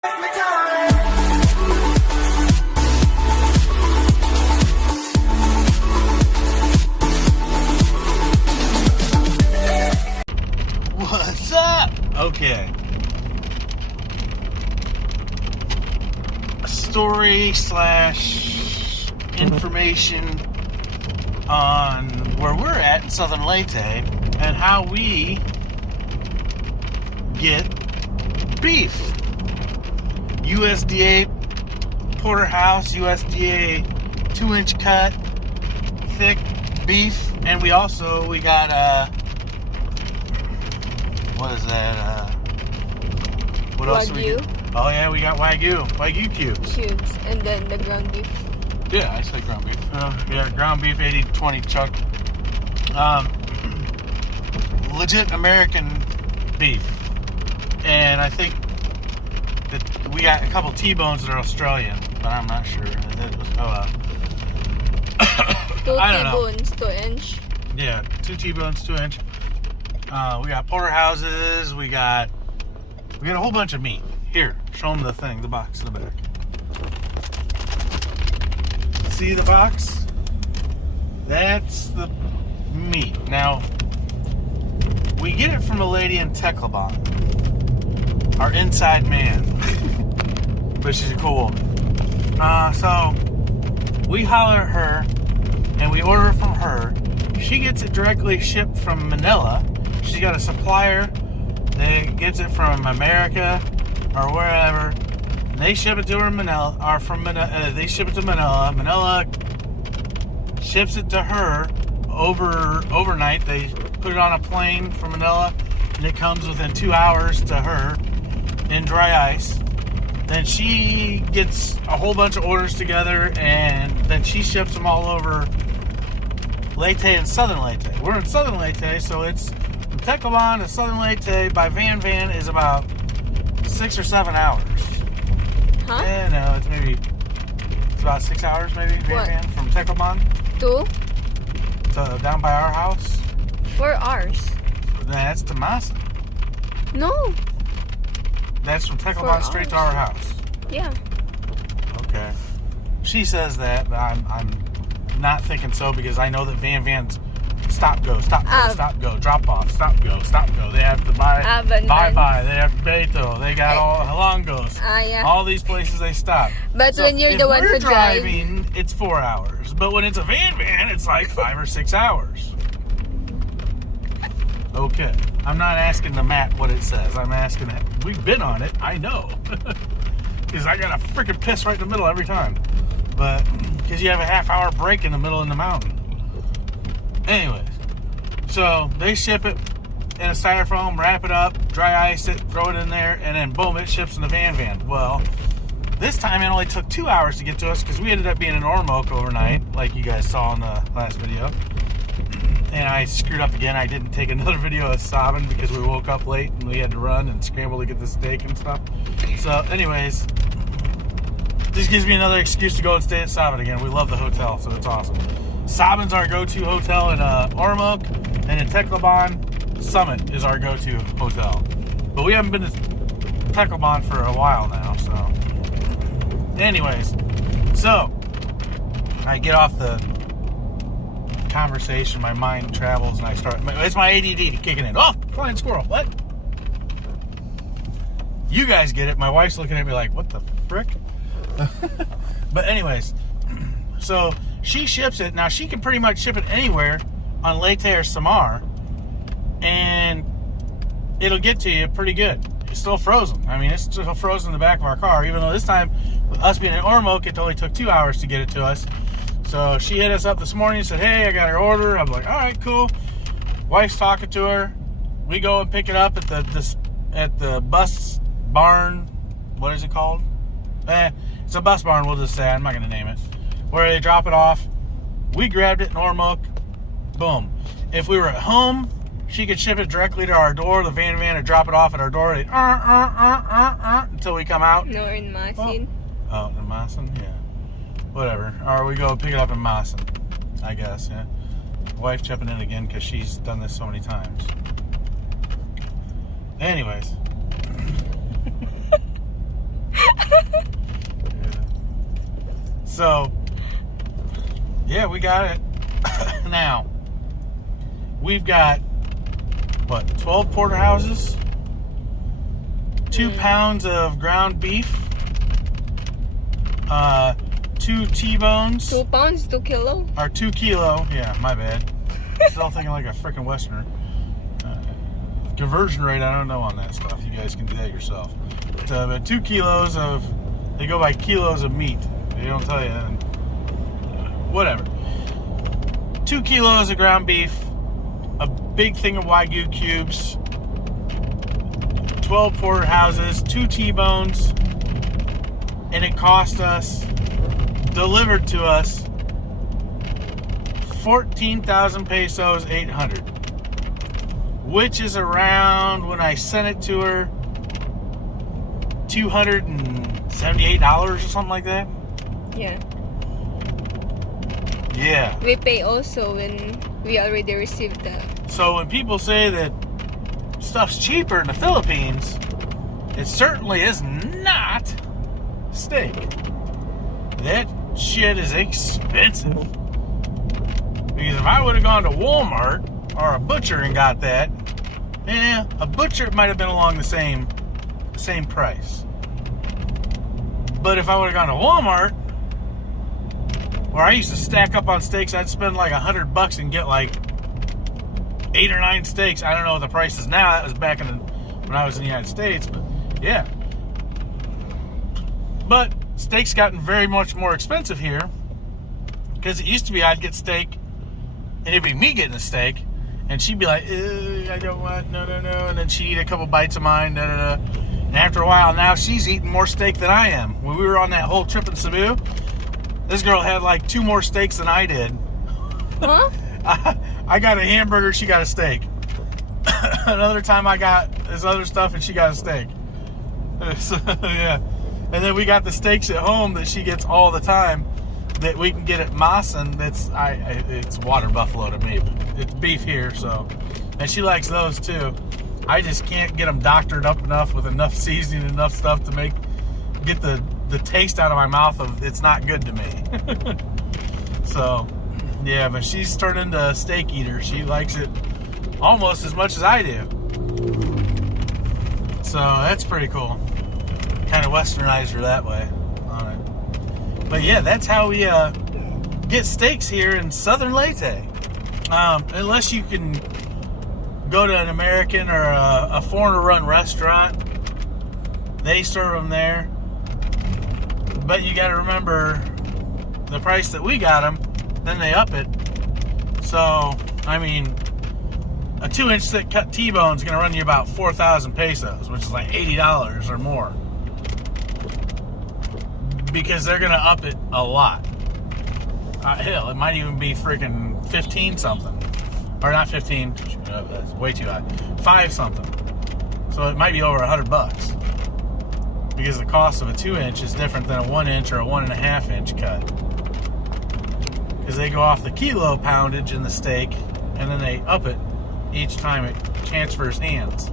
What's up? Okay. A story slash information on where we're at in southern Leyte and how we get beef. USDA porterhouse, USDA 2-inch cut, thick beef, and we got what is that? What else do we get? Oh yeah, we got Wagyu cubes. And then the ground beef. Yeah, I said ground beef. Yeah, ground beef, 80-20 chuck. Legit American beef. And I think that we got a couple T-bones that are Australian, but I'm not sure. I don't know. 2 T-bones, 2-inch. Yeah, 2 T-bones, 2-inch. We got porterhouses. We got a whole bunch of meat. Here, show them the box in the back. See the box? That's the meat. Now, we get it from a lady in Teclaban, our inside man, but she's a cool woman. So we holler at her and we order it from her. She gets it directly shipped from Manila. She's got a supplier that gets it from America or wherever. And they ship it to her in Manila, or from Manila. They ship it to Manila. Manila ships it to her overnight. They put it on a plane from Manila, and it comes within 2 hours to her in dry ice. Then she gets a whole bunch of orders together, and then she ships them all over Leyte and southern Leyte. We're in southern Leyte, so it's from Teclaban to southern Leyte by van is about 6 or 7 hours. Huh? Yeah, no, it's about 6 hours maybe van from Teclaban. 2? To down by our house. 4 hours. That's to Masa. No. That's from Teclaban straight to our house. Yeah. Okay. She says that, but I'm not thinking so because I know that vans stop go, stop go, drop off, stop go. They have to buy. They have Beto. They got all Halongos. Yeah. All these places they stop. But so when you're the one who driving, it's 4 hours. But when it's a van, it's like 5 or 6 hours. Okay. I'm not asking the map what it says. I'm asking it. We've been on it. I know. Because I got a freaking piss right in the middle every time. But because you have a half-hour break in the middle of the mountain. Anyways, so they ship it in a styrofoam, wrap it up, dry ice it, throw it in there, and then boom, it ships in the van. Well, this time it only took 2 hours to get to us because we ended up being in Ormoc overnight, like you guys saw in the last video. And I screwed up again. I didn't take another video of sobbing because we woke up late and we had to run and scramble to get the steak and stuff. So anyways, this gives me another excuse to go and stay at Sabin again. We love the hotel, so it's awesome. Sabin's our go-to hotel in Ormoc, and in Teclaban, Summit is our go-to hotel. But we haven't been to Teclaban for a while now, so. Anyways, so I get off the conversation, my mind travels, and I start. It's my ADD kicking in. Oh, flying squirrel! What? You guys get it. My wife's looking at me like, "What the frick?" But anyways, so she ships it. Now she can pretty much ship it anywhere on Leyte or Samar, and it'll get to you pretty good. It's still frozen. I mean, it's still frozen in the back of our car. Even though this time, with us being in Ormoc, it only took 2 hours to get it to us. So she hit us up this morning and said, "Hey, I got her order." I'm like, "All right, cool." Wife's talking to her. We go and pick it up at the bus barn. What is it called? It's a bus barn. We'll just say. I'm not going to name it. Where they drop it off. We grabbed it in Ormoc. Boom. If we were at home, she could ship it directly to our door. The van would drop it off at our door. They'd, until we come out. No, in Masin. Oh, in Masin? Yeah. Whatever. Or we go pick it up in Masin, I guess, yeah. Wife jumping in again because she's done this so many times. Anyways. So, yeah, we got it. Now, we've got, what, 12 porterhouses, 2 pounds of ground beef, 2 T-bones. 2 pounds, 2 kilo. Or 2 kilo. Yeah, my bad. Still thinking like a freaking Westerner. Conversion rate, I don't know on that stuff. You guys can do that yourself. But 2 kilos of, they go by kilos of meat. They don't tell you. Whatever. 2 kilos of ground beef, a big thing of Wagyu cubes, 12 porterhouses, 2 T-bones, and it cost us, delivered to us, 14,000 pesos, 800, which is around, when I sent it to her, $278 or something like that. Yeah. Yeah. We pay also when we already received the. So when people say that stuff's cheaper in the Philippines, it certainly is not steak. That shit is expensive. Because if I would have gone to Walmart or a butcher and got that, a butcher might have been along the same price. But if I would have gone to Walmart, where I used to stack up on steaks, I'd spend like $100 and get like 8 or 9 steaks. I don't know what the price is now. That was back when I was in the United States, but yeah. But steak's gotten very much more expensive here, because it used to be I'd get steak and it'd be me getting a steak, and she'd be like, I don't want, no, and then she'd eat a couple bites of mine, and after a while now she's eating more steak than I am. When we were on that whole trip in Cebu, this girl had like 2 more steaks than I did. Huh? I got a hamburger, she got a steak. Another time I got this other stuff and she got a steak. So, yeah. And then we got the steaks at home that she gets all the time that we can get at Mas, and it's water buffalo to me, but it's beef here, so. And she likes those too. I just can't get them doctored up enough with enough seasoning, enough stuff to get the taste out of my mouth of it's not good to me. So, yeah, but she's turned into a steak eater. She likes it almost as much as I do. So that's pretty cool. Kind of westernized her that way. All right. But yeah, that's how we get steaks here in southern Leyte. Unless you can go to an American or a foreigner-run restaurant, they serve them there. But you got to remember the price that we got them, then they up it. So, I mean, a 2-inch thick cut T-bone is going to run you about 4,000 pesos, which is like $80 or more. Because they're going to up it a lot. Hell, it might even be freaking 15 something. Or not 15, that's way too high. 5 something. So it might be over $100. Because the cost of a 2-inch is different than a 1-inch or a 1.5-inch cut. Because they go off the kilo poundage in the steak, and then they up it each time it transfers hands.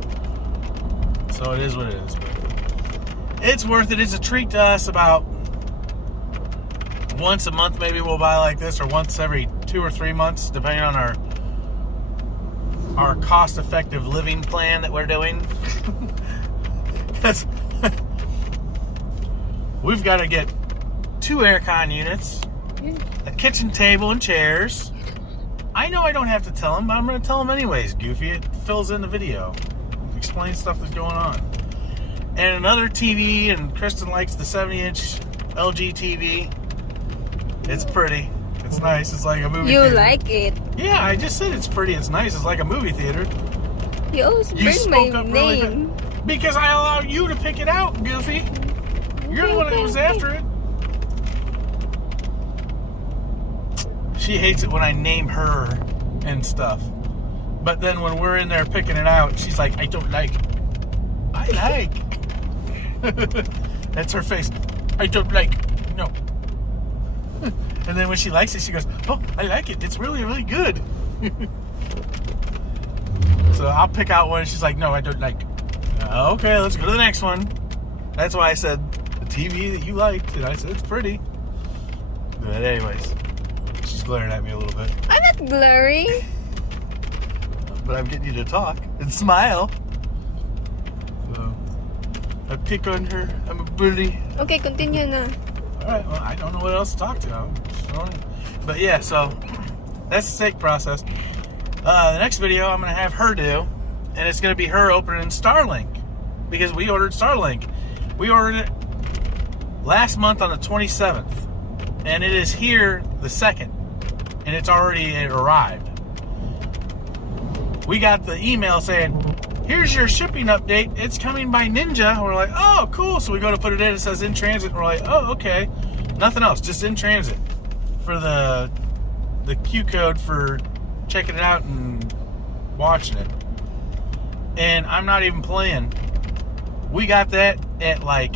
So it is what it is. It's worth it. It's a treat to us. About once a month maybe we'll buy like this, or once every 2 or 3 months, depending on our cost-effective living plan that we're doing. Because we've got to get 2 aircon units, a kitchen table and chairs. I know I don't have to tell them, but I'm going to tell them anyways, Goofy. It fills in the video. Explains stuff that's going on. And another TV, and Kristen likes the 70-inch LG TV. It's pretty. It's nice. It's like a movie theater. You like it? Yeah, I just said it's pretty. It's nice. It's like a movie theater. You always bring my name. Because I allowed you to pick it out, Goofy. You're the one that was after it. She hates it when I name her and stuff. But then when we're in there picking it out, she's like, I don't like. I like. That's her face. I don't like. No. And then when she likes it, she goes, oh, I like it. It's really, really good. So I'll pick out one, and she's like, no, I don't like. Okay, let's go to the next one. That's why I said the TV that you liked, and I said it's pretty. But anyways, she's glaring at me a little bit. I'm not glaring. But I'm getting you to talk and smile. So, I pick on her. I'm a bully. Okay, continue na. Alright, well, I don't know what else to talk to. But yeah, so that's the steak process. The next video I'm going to have her do, and it's going to be her opening Starlink. Because we ordered Starlink. We ordered it last month on the 27th. And it is here the 2nd. And it's already arrived. We got the email saying, here's your shipping update. It's coming by Ninja. We're like, oh, cool. So we go to put it in. It says in transit. And we're like, oh, okay. Nothing else. Just in transit. For the Q code for checking it out and watching it. And I'm not even playing. We got that at like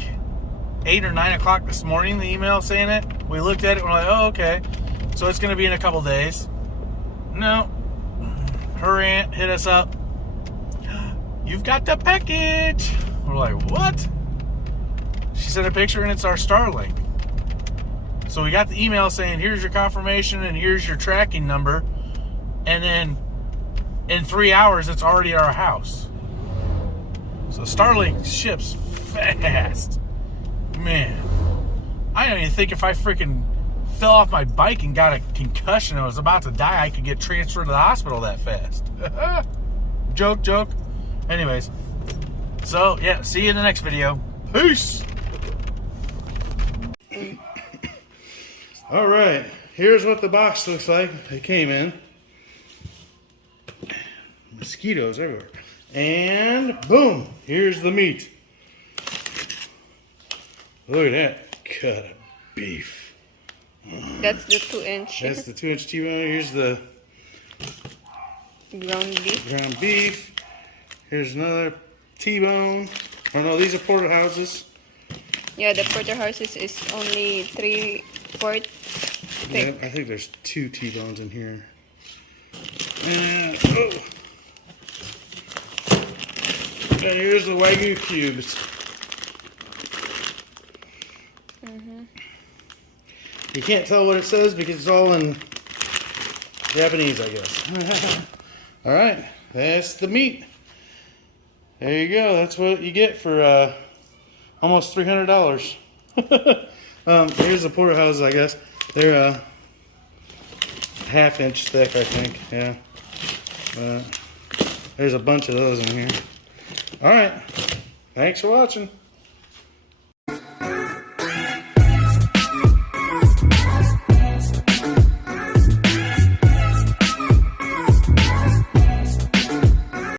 8 or 9 o'clock this morning, the email saying it. We looked at it and we're like, oh, okay. So it's going to be in a couple days. No. Her aunt hit us up. You've got the package. We're like, what? She sent a picture and it's our Starlink. So we got the email saying, here's your confirmation and here's your tracking number. And then in 3 hours, it's already at our house. So Starlink ships fast. Man, I don't even think if I freaking fell off my bike and got a concussion and was about to die, I could get transferred to the hospital that fast. Joke. Anyways, so yeah, see you in the next video. Peace. All right, here's what the box looks like. It came in. Mosquitoes everywhere. And boom, here's the meat. Look at that cut of beef. That's the 2-inch. That's the 2-inch T-bone. Here's the ground beef. Here's another T-bone. Oh no, these are porterhouses. Yeah, the porterhouses is only 3/4 thick. Yeah, I think there's 2 T-bones in here. And and here's the Wagyu cubes. You can't tell what it says because it's all in Japanese, I guess. All right, that's the meat. There you go. That's what you get for almost $300. Here's the porterhouses, I guess. They're 1/2 inch thick, I think. Yeah. There's a bunch of those in here. All right. Thanks for watching.